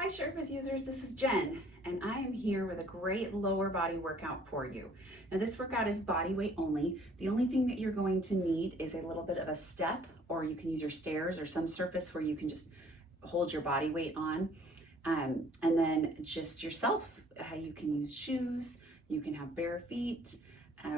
Hi SureFiz users, this is Jen, and I am here with a great lower body workout for you. Now this workout is body weight only. The only thing that you're going to need is a little bit of a step, or you can use your stairs or some surface where you can just hold your body weight on. And then just yourself. You can use shoes, you can have bare feet.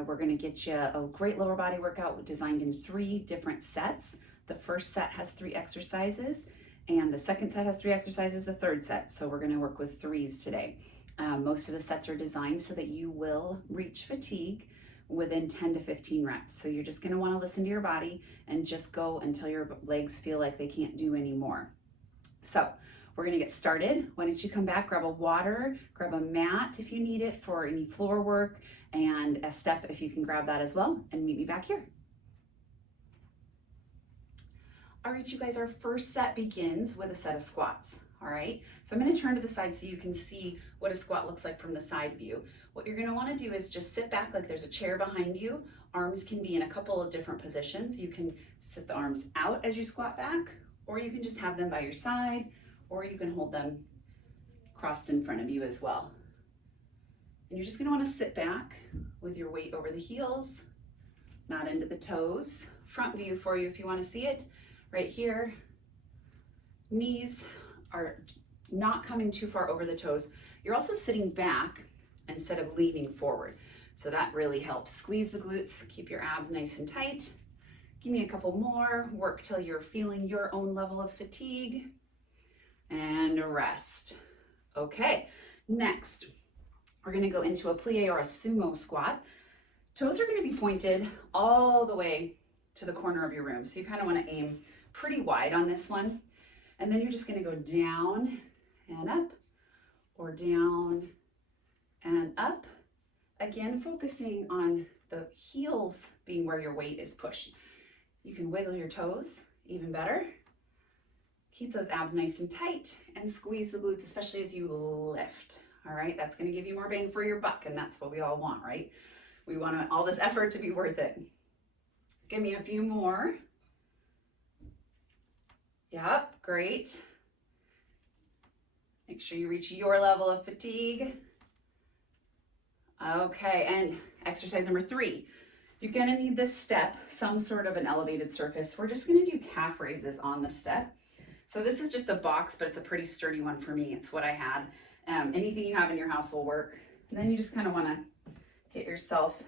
We're gonna get you a great lower body workout designed in 3 different sets. The first set has 3 exercises, and the second set has 3 exercises, the third set. So we're gonna work with 3s today. Most of the sets are designed so that you will reach fatigue within 10 to 15 reps. So you're just gonna wanna listen to your body and just go until your legs feel like they can't do anymore. So we're gonna get started. Why don't you come back, grab a water, grab a mat if you need it for any floor work, and a step if you can grab that as well, and meet me back here. All right, you guys, our first set begins with a set of squats, all right? So I'm gonna turn to the side so you can see what a squat looks like from the side view. What you're gonna wanna do is just sit back like there's a chair behind you. Arms can be in a couple of different positions. You can sit the arms out as you squat back, or you can just have them by your side, or you can hold them crossed in front of you as well. And you're just gonna wanna sit back with your weight over the heels, not into the toes. Front view for you if you wanna see it. Right here, knees are not coming too far over the toes. You're also sitting back instead of leaning forward. So that really helps. Squeeze the glutes, keep your abs nice and tight. Give me a couple more. Work till you're feeling your own level of fatigue. And rest. Okay, next, we're gonna go into a plie or a sumo squat. Toes are gonna be pointed all the way to the corner of your room. So you kind of wanna aim pretty wide on this one. And then you're just gonna go down and up, or down and up. Again, focusing on the heels being where your weight is pushed. You can wiggle your toes, even better. Keep those abs nice and tight and squeeze the glutes, especially as you lift. All right, that's gonna give you more bang for your buck, and that's what we all want, right? We want all this effort to be worth it. Give me a few more. Yep, great. Make sure you reach your level of fatigue. Okay, and exercise number 3. You're gonna need this step, some sort of an elevated surface. We're just gonna do calf raises on the step. So this is just a box, but it's a pretty sturdy one for me. It's what I had. Anything you have in your house will work. And then you just kind of wanna get yourself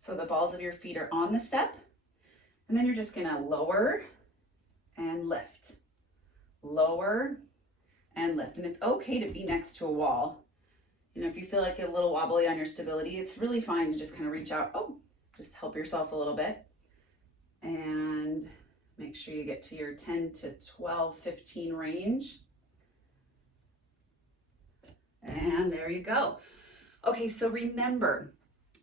so the balls of your feet are on the step. And then you're just gonna lower and lift. Lower and lift. And it's okay to be next to a wall. You know, if you feel like you're a little wobbly on your stability, it's really fine to just kind of reach out. Oh, just help yourself a little bit. And make sure you get to your 10 to 12, 15 range. And there you go. Okay, so remember,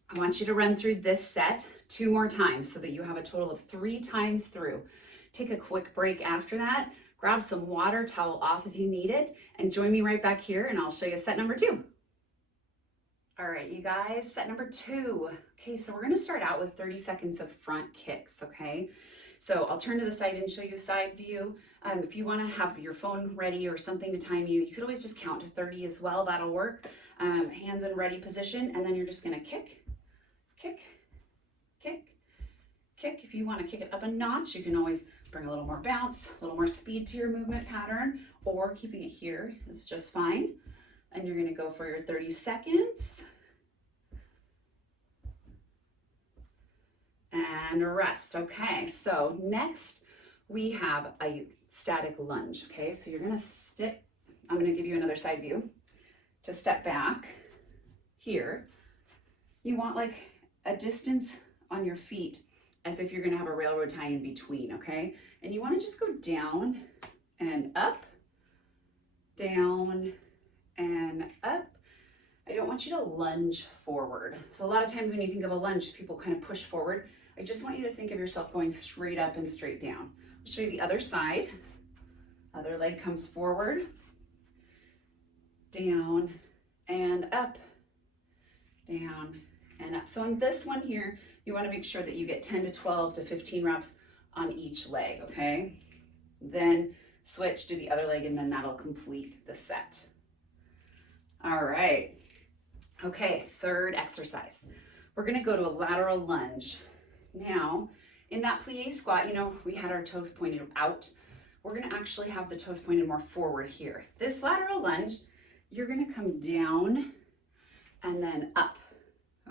I want you to run through this set 2 more times so that you have a total of 3 times through. Take a quick break after that, grab some water, towel off if you need it, and join me right back here and I'll show you set number 2. All right, you guys, set number 2. Okay, so we're gonna start out with 30 seconds of front kicks, okay? So I'll turn to the side and show you a side view. If you wanna have your phone ready or something to time you, you could always just count to 30 as well, that'll work. Hands in ready position, and then you're just gonna kick, kick, kick, kick. If you wanna kick it up a notch, you can always bring a little more bounce, a little more speed to your movement pattern, or keeping it here is just fine. And you're gonna go for your 30 seconds. And rest. Okay, so next we have a static lunge. Okay, so you're gonna I'm gonna give you another side view to step back here. You want like a distance on your feet as if you're gonna have a railroad tie in between, okay? And you wanna just go down and up, down and up. I don't want you to lunge forward. So a lot of times when you think of a lunge, people kind of push forward. I just want you to think of yourself going straight up and straight down. I'll show you the other side. Other leg comes forward, down and up, down and up. So on this one here, you want to make sure that you get 10 to 12 to 15 reps on each leg, okay? Then switch, do the other leg, and then that'll complete the set. All right. Okay, third exercise. We're gonna go to a lateral lunge. Now, in that plie squat, we had our toes pointed out. We're gonna actually have the toes pointed more forward here. This lateral lunge, you're gonna come down and then up,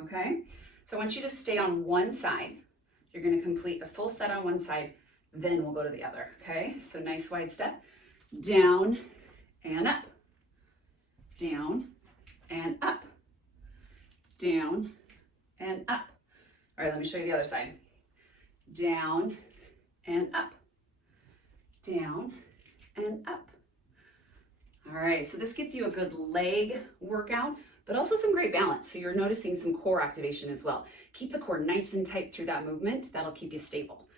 okay? So I want you to stay on one side. You're gonna complete a full set on one side, then we'll go to the other, okay? So nice wide step, down and up, down and up, down and up. All right, let me show you the other side. Down and up, down and up. All right, so this gets you a good leg workout, but also some great balance. So you're noticing some core activation as well. Keep the core nice and tight through that movement. That'll keep you stable.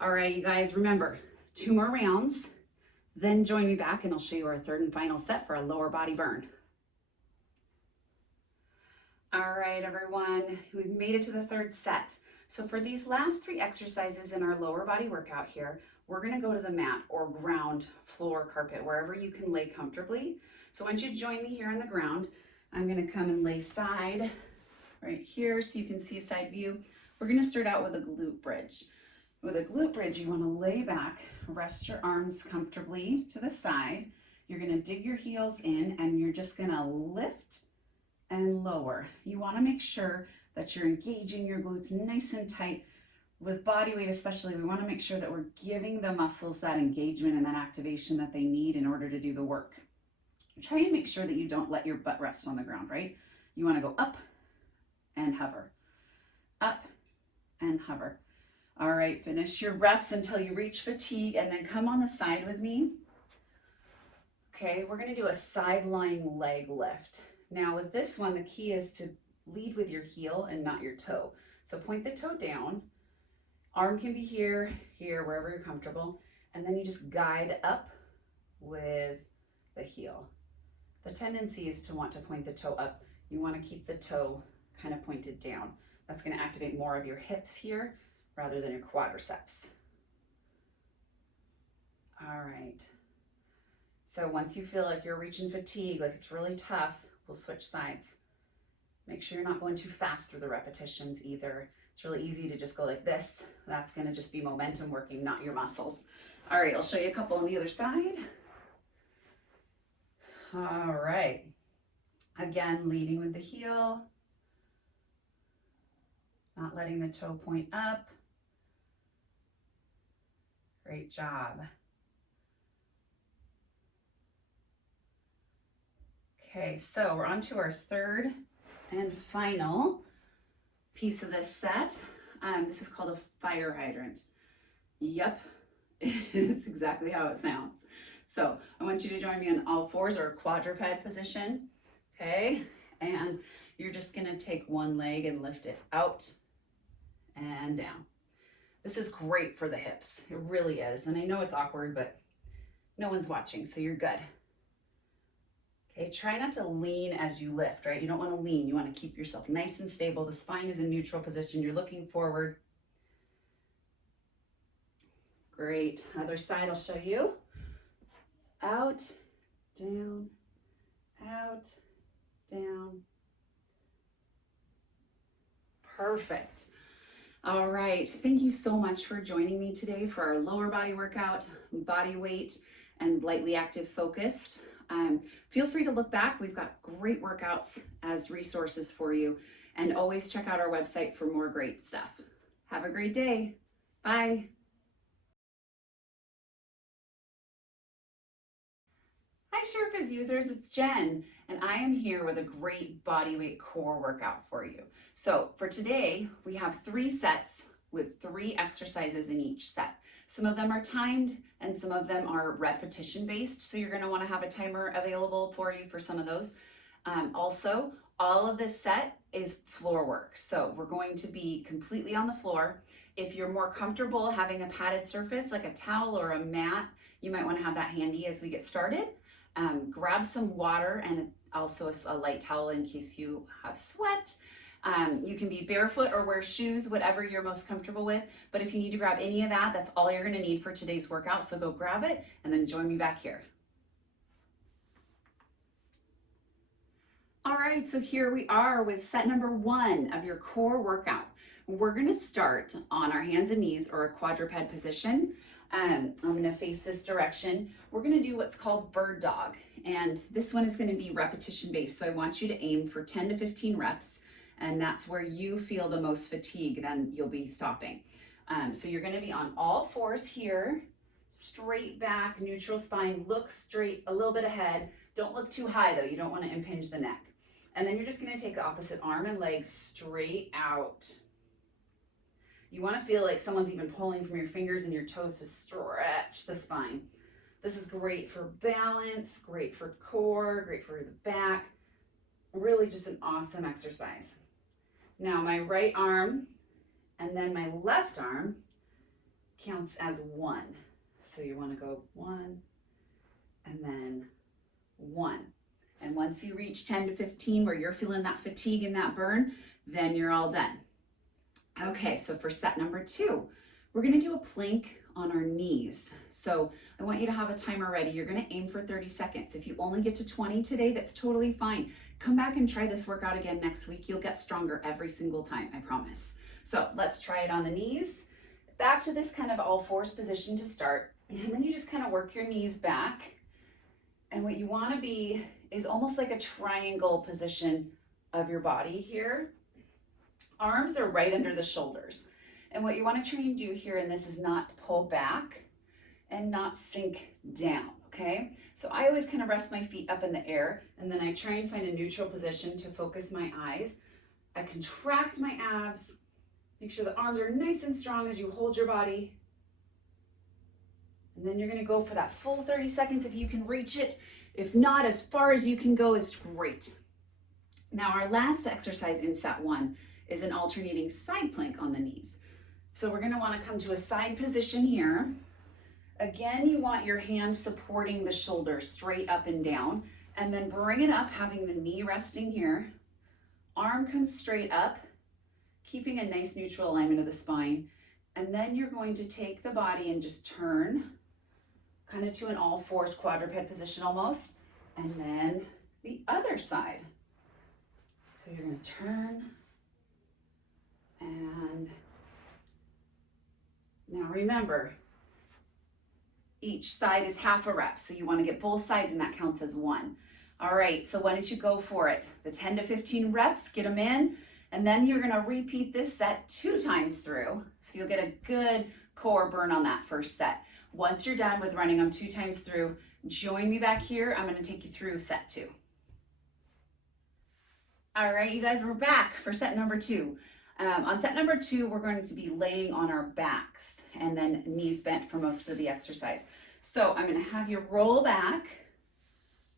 All right, you guys, remember, 2 more rounds, then join me back and I'll show you our third and final set for a lower body burn. All right, everyone, we've made it to the third set. So for these last 3 exercises in our lower body workout here, we're gonna go to the mat or ground, floor, carpet, wherever you can lay comfortably. So once you join me here on the ground, I'm gonna come and lay side right here so you can see a side view. We're gonna start out with a glute bridge. With a glute bridge, you wanna lay back, rest your arms comfortably to the side. You're gonna dig your heels in and you're just gonna lift and lower. You wanna make sure that you're engaging your glutes nice and tight. With body weight especially, we wanna make sure that we're giving the muscles that engagement and that activation that they need in order to do the work. Try and make sure that you don't let your butt rest on the ground, right? You wanna go up and hover, up and hover. All right, finish your reps until you reach fatigue and then come on the side with me. Okay, we're gonna do a side lying leg lift. Now with this one, the key is to lead with your heel and not your toe. So point the toe down, arm can be here, here, wherever you're comfortable, and then you just guide up with the heel. The tendency is to want to point the toe up. You want to keep the toe kind of pointed down. That's going to activate more of your hips here rather than your quadriceps. All right. So once you feel like you're reaching fatigue, like it's really tough, we'll switch sides. Make sure you're not going too fast through the repetitions either. It's really easy to just go like this. That's going to just be momentum working, not your muscles. All right, I'll show you a couple on the other side. All right. Again, leading with the heel. Not letting the toe point up. Great job. Okay, so we're on to our third and final piece of this set. This is called a fire hydrant. Yep, it's exactly how it sounds. So I want you to join me on all fours or quadruped position, okay? And you're just gonna take one leg and lift it out and down. This is great for the hips, it really is. And I know it's awkward, but no one's watching, so you're good. Okay, try not to lean as you lift, right? You don't want to lean. You want to keep yourself nice and stable. The spine is in neutral position. You're looking forward. Great. Other side, I'll show you. Out, down, out, down. Perfect. All right. Thank you so much for joining me today for our lower body workout, body weight, and lightly active focused. Feel free to look back. We've got great workouts as resources for you, and always check out our website for more great stuff. Have a great day. Bye. Hi SureFiz users, it's Jen, and I am here with a great body weight core workout for you. So for today, we have 3 sets with 3 exercises in each set. Some of them are timed and some of them are repetition based. So you're gonna wanna have a timer available for you for some of those. Also, all of this set is floor work. So we're going to be completely on the floor. If you're more comfortable having a padded surface like a towel or a mat, you might wanna have that handy as we get started. Grab some water and also a light towel in case you have sweat. You can be barefoot or wear shoes, whatever you're most comfortable with. But if you need to grab any of that, that's all you're gonna need for today's workout. So go grab it and then join me back here. All right, so here we are with set number 1 of your core workout. We're gonna start on our hands and knees or a quadruped position. I'm gonna face this direction. We're gonna do what's called bird dog. And this one is gonna be repetition based. So I want you to aim for 10 to 15 reps. And that's where you feel the most fatigue, then you'll be stopping. So you're gonna be on all fours here, straight back, neutral spine, look straight, a little bit ahead. Don't look too high though, you don't wanna impinge the neck. And then you're just gonna take the opposite arm and leg straight out. You wanna feel like someone's even pulling from your fingers and your toes to stretch the spine. This is great for balance, great for core, great for the back. Really just an awesome exercise. Now my right arm and then my left arm counts as 1. So you wanna go 1 and then 1. And once you reach 10 to 15 where you're feeling that fatigue and that burn, then you're all done. Okay, so for set number 2, we're gonna do a plank on our knees. So I want you to have a timer ready. You're gonna aim for 30 seconds. If you only get to 20 today, that's totally fine. Come back and try this workout again next week. You'll get stronger every single time, I promise. So let's try it on the knees. Back to this kind of all fours position to start. And then you just kind of work your knees back. And what you wanna be is almost like a triangle position of your body here. Arms are right under the shoulders. And what you want to try and do here in this is not pull back and not sink down, okay? So I always kind of rest my feet up in the air and then I try and find a neutral position to focus my eyes. I contract my abs, make sure the arms are nice and strong as you hold your body. And then you're gonna go for that full 30 seconds if you can reach it. If not, as far as you can go is great. Now our last exercise in set 1 is an alternating side plank on the knees. So we're gonna wanna come to a side position here. Again, you want your hand supporting the shoulder straight up and down, and then bring it up, having the knee resting here. Arm comes straight up, keeping a nice neutral alignment of the spine. And then you're going to take the body and just turn, kind of to an all fours quadruped position almost, and then the other side. So you're gonna turn, and now remember, each side is half a rep, so you wanna get both sides and that counts as 1. All right, so why don't you go for it? The 10 to 15 reps, get them in, and then you're gonna repeat this set 2 times through, so you'll get a good core burn on that first set. Once you're done with running them 2 times through, join me back here. I'm gonna take you through set 2. All right, you guys, we're back for set number 2. On set number 2, we're going to be laying on our backs and then knees bent for most of the exercise. So I'm gonna have you roll back,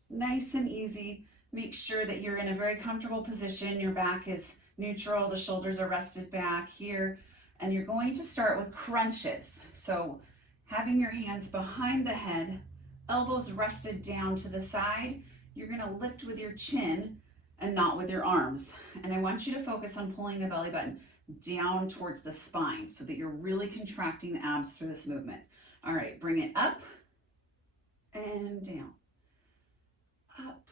nice and easy. Make sure that you're in a very comfortable position. Your back is neutral, the shoulders are rested back here, and you're going to start with crunches. So having your hands behind the head, elbows rested down to the side, you're gonna lift with your chin and not with your arms. And I want you to focus on pulling the belly button down towards the spine so that you're really contracting the abs through this movement. All right, bring it up and down, up,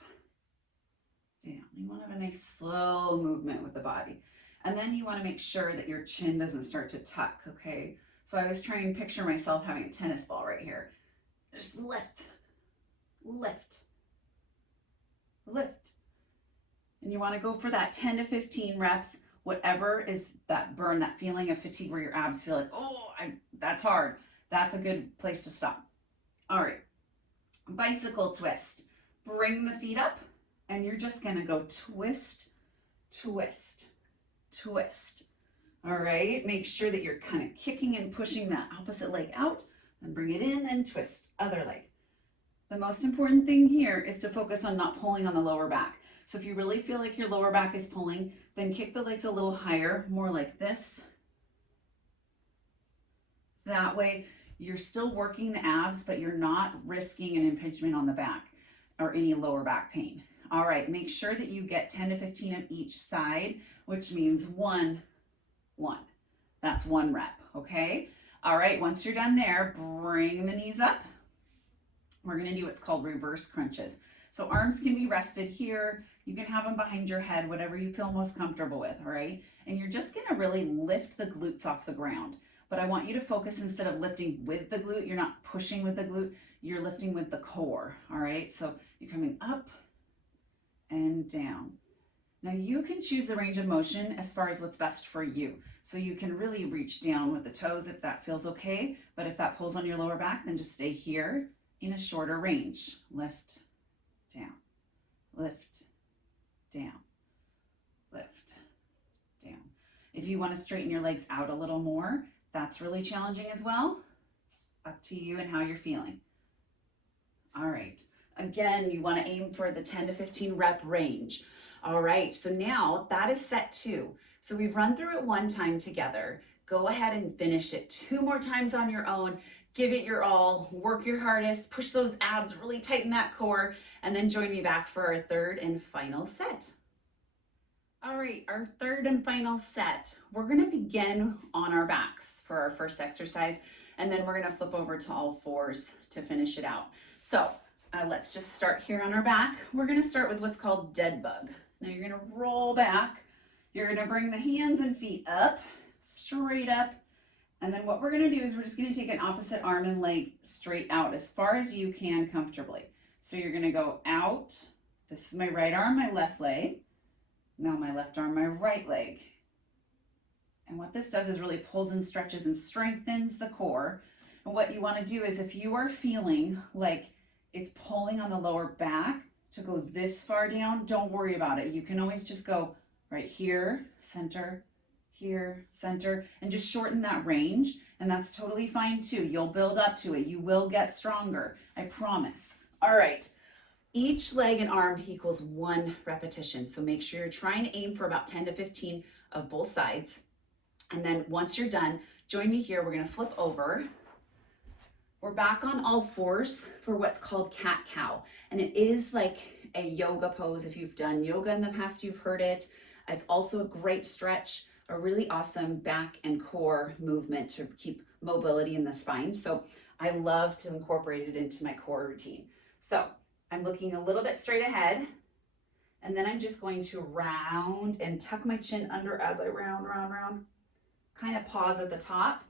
down. You wanna have a nice slow movement with the body. And then you wanna make sure that your chin doesn't start to tuck, okay? So I was trying to picture myself having a tennis ball right here. Just lift, lift, lift. And you wanna go for that 10 to 15 reps, whatever is that burn, that feeling of fatigue where your abs feel like, oh, that's hard. That's a good place to stop. All right, bicycle twist. Bring the feet up and you're just gonna go twist, twist, twist. All right, make sure that you're kind of kicking and pushing that opposite leg out, then bring it in and twist, other leg. The most important thing here is to focus on not pulling on the lower back. So if you really feel like your lower back is pulling, then kick the legs a little higher, more like this. That way, you're still working the abs, but you're not risking an impingement on the back or any lower back pain. All right, make sure that you get 10 to 15 of each side, which means 1, 1. That's 1 rep, okay? All right, once you're done there, bring the knees up. We're gonna do what's called reverse crunches. So arms can be rested here. You can have them behind your head, whatever you feel most comfortable with, all right? And you're just gonna really lift the glutes off the ground. But I want you to focus, instead of lifting with the glute, you're not pushing with the glute, you're lifting with the core, all right? So you're coming up and down. Now you can choose the range of motion as far as what's best for you. So you can really reach down with the toes if that feels okay, but if that pulls on your lower back, then just stay here in a shorter range. Lift, down, lift, down, lift, down. If you want to straighten your legs out a little more, that's really challenging as well. It's up to you and how you're feeling. All right. Again, you want to aim for the 10 to 15 rep range. All right, so now that is set 2. So we've run through it 1 time together. Go ahead and finish it 2 more times on your own. Give it your all, work your hardest, push those abs, really tighten that core, and then join me back for our 3rd and final set. All right, our 3rd and final set. We're gonna begin on our backs for our first exercise, and then we're gonna flip over to all 4s to finish it out. So let's just start here on our back. We're gonna start with what's called dead bug. Now you're gonna roll back. You're gonna bring the hands and feet up, straight up. And then what we're gonna do is we're just gonna take an opposite arm and leg straight out as far as you can comfortably. So you're gonna go out. This is my right arm, my left leg. Now my left arm, my right leg. And what this does is really pulls and stretches and strengthens the core. And what you wanna do is, if you are feeling like it's pulling on the lower back to go this far down, don't worry about it. You can always just go right here, center, and just shorten that range. And that's totally fine too. You'll build up to it. You will get stronger, I promise. All right, each leg and arm equals 1 repetition. So make sure you're trying to aim for about 10 to 15 of both sides. And then once you're done, join me here. We're gonna flip over. We're back on all 4s for what's called cat-cow. And it is like a yoga pose. If you've done yoga in the past, you've heard it. It's also a great stretch, a really awesome back and core movement to keep mobility in the spine. So I love to incorporate it into my core routine. So I'm looking a little bit straight ahead, and then I'm just going to round and tuck my chin under as I round. Kind of pause at the top.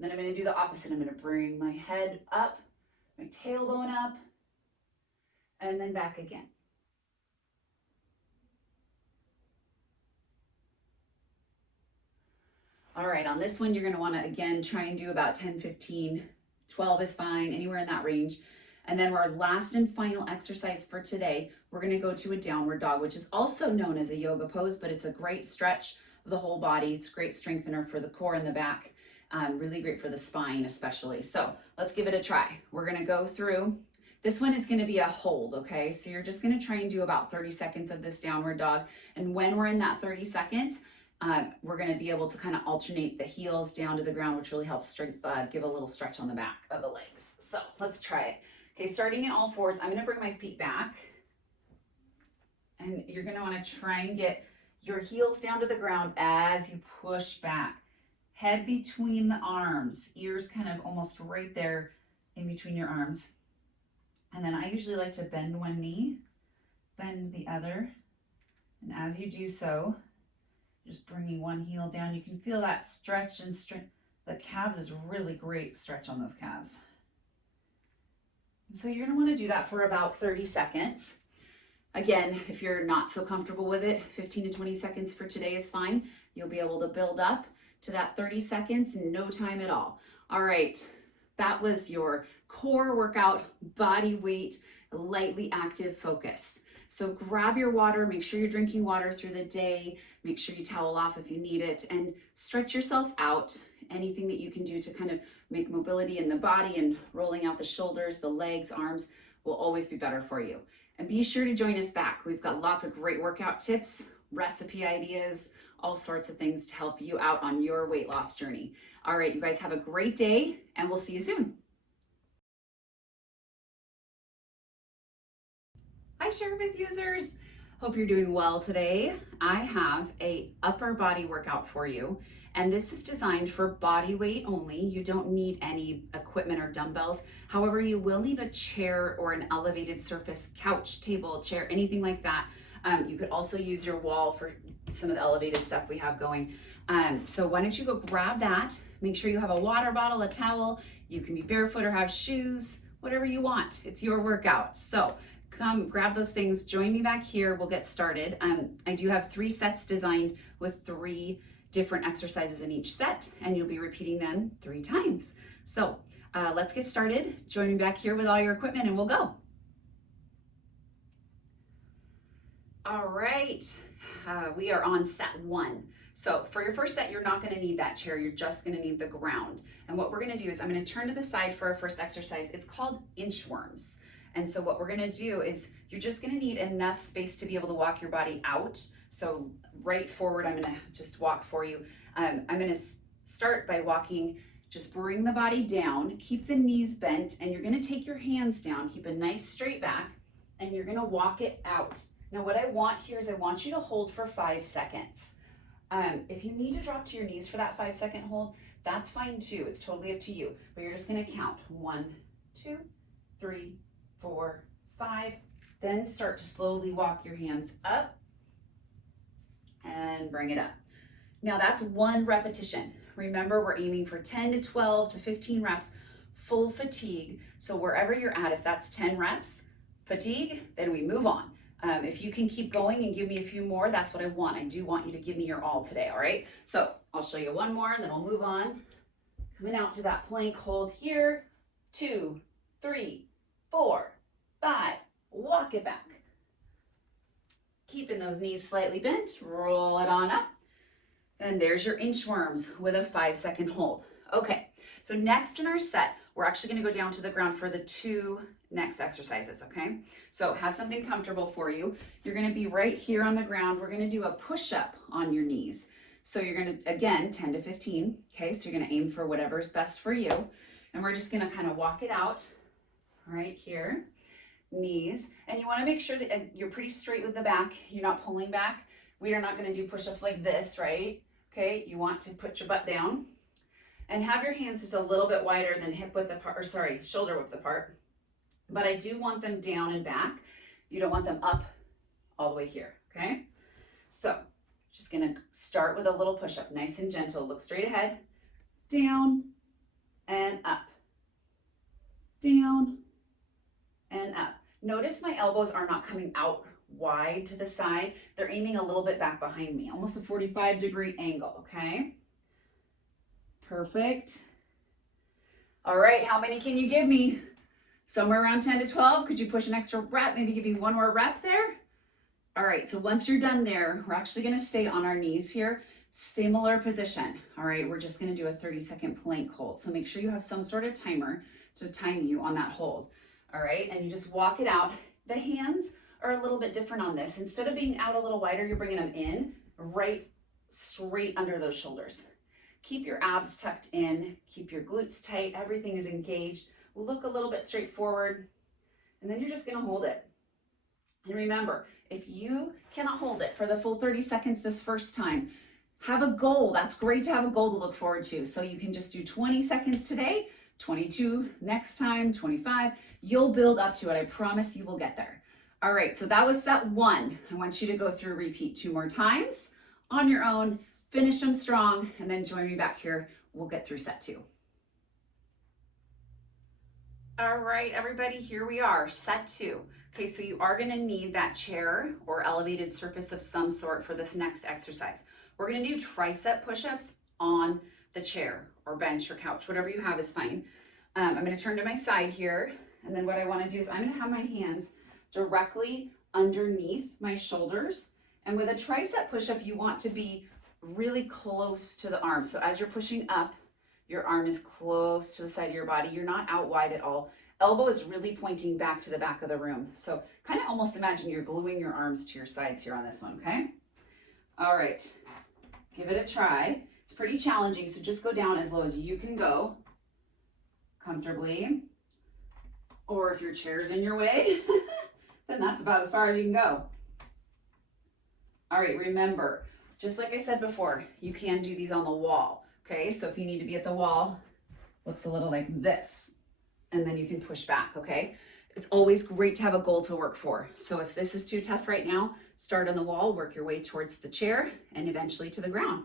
Then I'm going to do the opposite. I'm going to bring my head up, my tailbone up, and then back again. All right, on this one, you're going to want to, again, try and do about 10, 15, 12 is fine, anywhere in that range. And then our last and final exercise for today, we're going to go to a downward dog, which is also known as a yoga pose, but it's a great stretch of the whole body. It's a great strengthener for the core and the back. Really great for the spine especially. So let's give it a try. We're gonna go through. This one is gonna be a hold, okay? So you're just gonna try and do about 30 seconds of this downward dog. And when we're in that 30 seconds, we're gonna be able to kind of alternate the heels down to the ground, which really helps give a little stretch on the back of the legs. So let's try it. Okay, starting in all 4s, I'm gonna bring my feet back. And you're gonna wanna try and get your heels down to the ground as you push back. Head between the arms, ears kind of almost right there in between your arms. And then I usually like to bend one knee, bend the other. And as you do so, just bringing one heel down, you can feel that stretch and the calves is really great stretch on those calves. And so you're gonna wanna do that for about 30 seconds. Again, if you're not so comfortable with it, 15 to 20 seconds for today is fine. You'll be able to build up to that 30 seconds in no time at all. All right, that was your core workout, body weight, lightly active focus. So grab your water, make sure you're drinking water through the day, make sure you towel off if you need it, and stretch yourself out. Anything that you can do to kind of make mobility in the body and rolling out the shoulders, the legs, arms will always be better for you. And be sure to join us back. We've got lots of great workout tips, recipe ideas, all sorts of things to help you out on your weight loss journey. All right, you guys have a great day, and we'll see you soon. Hi SureFiz users! Hope you're doing well today. I have a upper body workout for you, and this is designed for body weight only. You don't need any equipment or dumbbells. However, you will need a chair or an elevated surface, couch, table, chair, anything like that. You could also use your wall for some of the elevated stuff we have going. So why don't you go grab that? Make sure you have a water bottle, a towel. You can be barefoot or have shoes, whatever you want. It's your workout. So come grab those things, join me back here, we'll get started. I do have 3 sets designed with 3 different exercises in each set, and you'll be repeating them 3 times. So let's get started. Join me back here with all your equipment and we'll go. All right, we are on set 1. So for your first set, you're not gonna need that chair, you're just gonna need the ground. And what we're gonna do is I'm gonna turn to the side for our first exercise. It's called inchworms. And so what we're gonna do is you're just gonna need enough space to be able to walk your body out. So right forward, I'm gonna just walk for you. I'm gonna start by walking, just bring the body down, keep the knees bent, and you're gonna take your hands down, keep a nice straight back, and you're gonna walk it out. Now what I want here is I want you to hold for 5 seconds. If you need to drop to your knees for that 5-second hold, that's fine too. It's totally up to you, but you're just gonna count 1, 2, 3, 4, 5, then start to slowly walk your hands up and bring it up. Now that's 1 repetition. Remember, we're aiming for 10 to 12 to 15 reps, full fatigue. So wherever you're at, if that's 10 reps, fatigue, then we move on. If you can keep going and give me a few more, that's what I want. I do want you to give me your all today, all right? So I'll show you 1 more and then we'll move on. Coming out to that plank hold here, 2, 3, 4, 5, walk it back. Keeping those knees slightly bent, roll it on up. And there's your inchworms with a 5-second hold. Okay, so next in our set, we're actually gonna go down to the ground for the 2 next exercises, okay? So have something comfortable for you. You're gonna be right here on the ground. We're gonna do a push-up on your knees. So you're gonna, again, 10 to 15, okay? So you're gonna aim for whatever's best for you. And we're just gonna kind of walk it out right here, knees. And you wanna make sure that you're pretty straight with the back. You're not pulling back. We are not gonna do push-ups like this, right? Okay, you want to put your butt down and have your hands just a little bit wider than hip width apart, or sorry, shoulder width apart. But I do want them down and back. You don't want them up all the way here, okay? So just gonna start with a little push-up, nice and gentle. Look straight ahead, down and up, down and up. Notice my elbows are not coming out wide to the side. They're aiming a little bit back behind me, almost a 45-degree angle, okay? Perfect. All right, how many can you give me? Somewhere around 10 to 12. Could you push an extra rep? Maybe give me 1 more rep there. All right, so once you're done there, we're actually gonna stay on our knees here. Similar position. All right, we're just gonna do a 30-second plank hold. So make sure you have some sort of timer to time you on that hold. All right, and you just walk it out. The hands are a little bit different on this. Instead of being out a little wider, you're bringing them in, right straight under those shoulders. Keep your abs tucked in, keep your glutes tight, everything is engaged. Look a little bit straight forward, and then you're just gonna hold it. And remember, if you cannot hold it for the full 30 seconds this first time, have a goal. That's great to have a goal to look forward to. So you can just do 20 seconds today, 22 next time, 25. You'll build up to it. I promise you will get there. All right, so that was set 1. I want you to go through, repeat 2 more times on your own, finish them strong, and then join me back here. We'll get through set 2. All right, everybody, here we are, set 2. Okay, so you are gonna need that chair or elevated surface of some sort for this next exercise. We're gonna do tricep push-ups on the chair or bench or couch, whatever you have is fine. I'm gonna turn to my side here, and then what I wanna do is I'm gonna have my hands directly underneath my shoulders. And with a tricep push-up, you want to be really close to the arm. So as you're pushing up, your arm is close to the side of your body. You're not out wide at all. Elbow is really pointing back to the back of the room. So kind of almost imagine you're gluing your arms to your sides here on this one, okay? All right, give it a try. It's pretty challenging, so just go down as low as you can go comfortably. Or if your chair's in your way, then that's about as far as you can go. All right, remember, just like I said before, you can do these on the wall, okay? So if you need to be at the wall, looks a little like this, and then you can push back, okay? It's always great to have a goal to work for. So if this is too tough right now, start on the wall, work your way towards the chair, and eventually to the ground.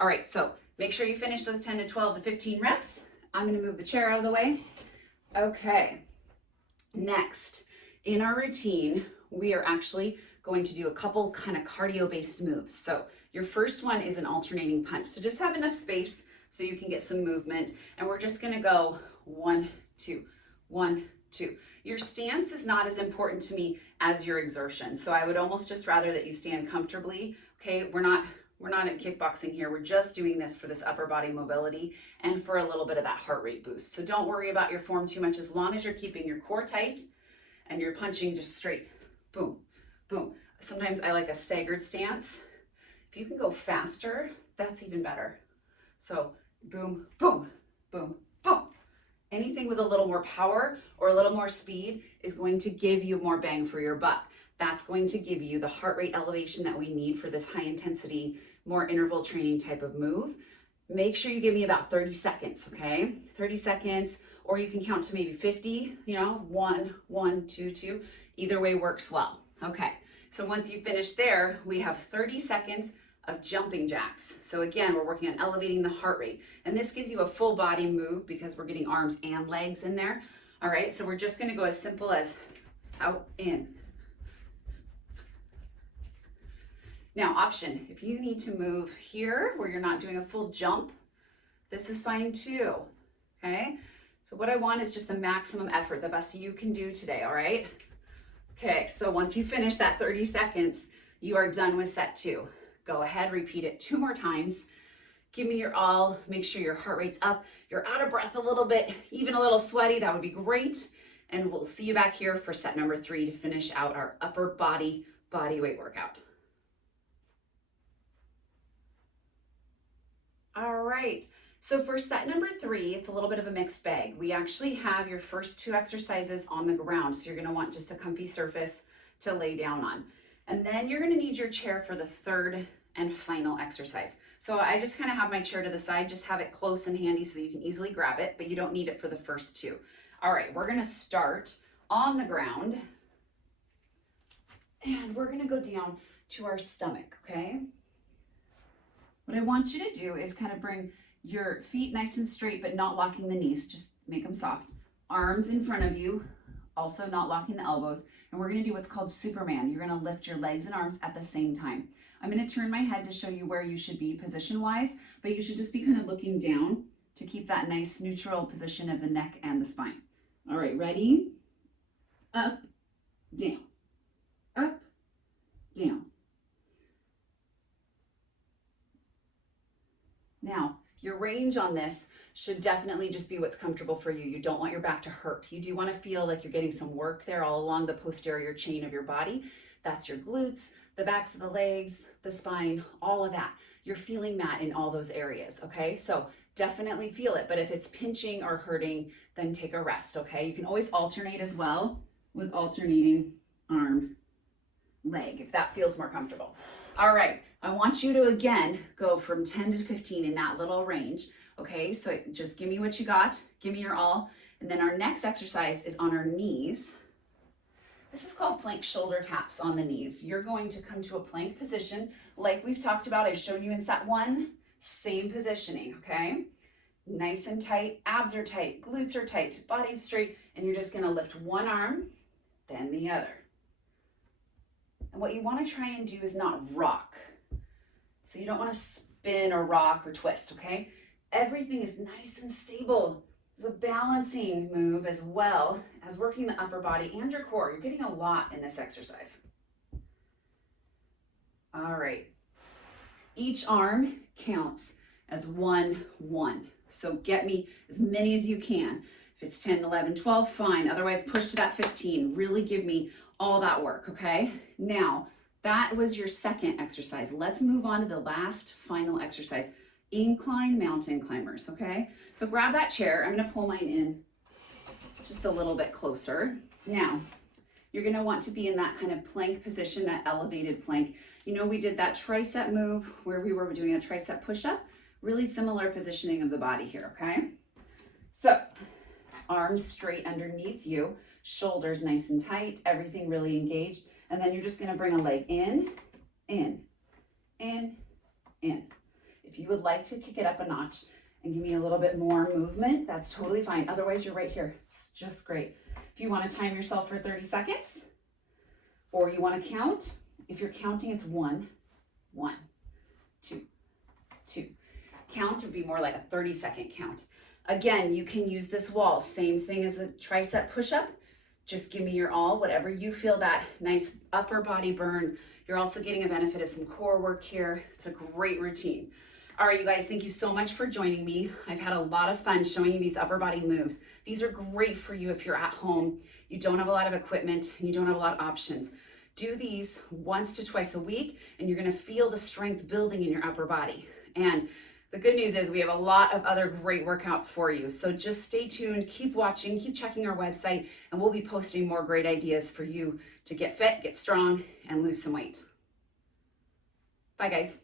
All right, so make sure you finish those 10 to 12 to 15 reps. I'm gonna move the chair out of the way. Okay, next, in our routine, we are actually going to do a couple kind of cardio-based moves. So your first one is an alternating punch. So just have enough space so you can get some movement. And we're just gonna go 1, 2, 1, 2. Your stance is not as important to me as your exertion. So I would almost just rather that you stand comfortably. Okay, we're not in kickboxing here. We're just doing this for this upper body mobility and for a little bit of that heart rate boost. So don't worry about your form too much as long as you're keeping your core tight and you're punching just straight. Boom, boom. Sometimes I like a staggered stance. If you can go faster, that's even better. So boom, boom, boom, boom. Anything with a little more power or a little more speed is going to give you more bang for your buck. That's going to give you the heart rate elevation that we need for this high intensity, more interval training type of move. Make sure you give me about 30 seconds, okay? 30 seconds, or you can count to maybe 50, 1, 1, 2, 2. Either way works well. Okay, so once you finish there, we have 30 seconds of jumping jacks. So again, we're working on elevating the heart rate. And this gives you a full body move because we're getting arms and legs in there. All right, so we're just gonna go as simple as out, in. Now, option, if you need to move here where you're not doing a full jump, this is fine too, okay? So what I want is just the maximum effort, the best you can do today, all right? Okay, so once you finish that 30 seconds, you are done with set 2. Go ahead, repeat it 2 more times. Give me your all, make sure your heart rate's up. You're out of breath a little bit, even a little sweaty, that would be great. And we'll see you back here for set number 3 to finish out our upper body weight workout. All right, so for set number 3, it's a little bit of a mixed bag. We actually have your first 2 exercises on the ground, so you're gonna want just a comfy surface to lay down on. And then you're gonna need your chair for the 3rd and final exercise. So I just kind of have my chair to the side, just have it close and handy so you can easily grab it, but you don't need it for the first 2. All right, we're gonna start on the ground and we're gonna go down to our stomach, okay? What I want you to do is kind of bring your feet nice and straight, but not locking the knees, just make them soft. Arms in front of you, also not locking the elbows. And we're gonna do what's called Superman. You're gonna lift your legs and arms at the same time. I'm gonna turn my head to show you where you should be position-wise, but you should just be kind of looking down to keep that nice neutral position of the neck and the spine. All right, ready? Up, down, up, down. Now, your range on this should definitely just be what's comfortable for you. You don't want your back to hurt. You do want to feel like you're getting some work there all along the posterior chain of your body. That's your glutes, the backs of the legs, the spine, all of that. You're feeling that in all those areas, okay? So definitely feel it, but if it's pinching or hurting, then take a rest, okay? You can always alternate as well with alternating arm, leg, if that feels more comfortable. All right, I want you to again go from 10 to 15 in that little range, okay? So just give me what you got, give me your all, and then our next exercise is on our knees. This is called plank shoulder taps on the knees. You're going to come to a plank position like we've talked about. I've shown you in set 1, same positioning, okay? Nice and tight, abs are tight, glutes are tight, body's straight, and you're just gonna lift one arm, then the other. And what you want to try and do is not rock. So you don't want to spin or rock or twist, okay? Everything is nice and stable. It's a balancing move as well as working the upper body and your core. You're getting a lot in this exercise. All right. Each arm counts as 1, 1. So get me as many as you can. If it's 10, 11, 12, fine. Otherwise, push to that 15. Really give me all that work, okay? Now, that was your second exercise. Let's move on to the last final exercise, incline mountain climbers, okay? So grab that chair. I'm gonna pull mine in just a little bit closer. Now, You're gonna want to be in that kind of plank position, that elevated plank. You know, we did that tricep move where we were doing a tricep push-up, really similar positioning of the body here, okay? So, arms straight underneath you, shoulders nice and tight, everything really engaged. And then you're just gonna bring a leg in, in, in, in. If you would like to kick it up a notch and give me a little bit more movement, that's totally fine. Otherwise, you're right here. It's just great. If you want to time yourself for 30 seconds, or you want to count, if you're counting, it's 1, 1, 2, 2. Count would be more like a 30-second count. Again, you can use this wall. Same thing as the tricep push-up. Just give me your all, whatever you feel that nice upper body burn. You're also getting a benefit of some core work here. It's a great routine. All right, you guys, thank you so much for joining me. I've had a lot of fun showing you these upper body moves. These are great for you if you're at home, you don't have a lot of equipment, and you don't have a lot of options. Do these once to twice a week, and you're gonna feel the strength building in your upper body. And the good news is we have a lot of other great workouts for you. So just stay tuned, keep watching, keep checking our website, and we'll be posting more great ideas for you to get fit, get strong, and lose some weight. Bye, guys.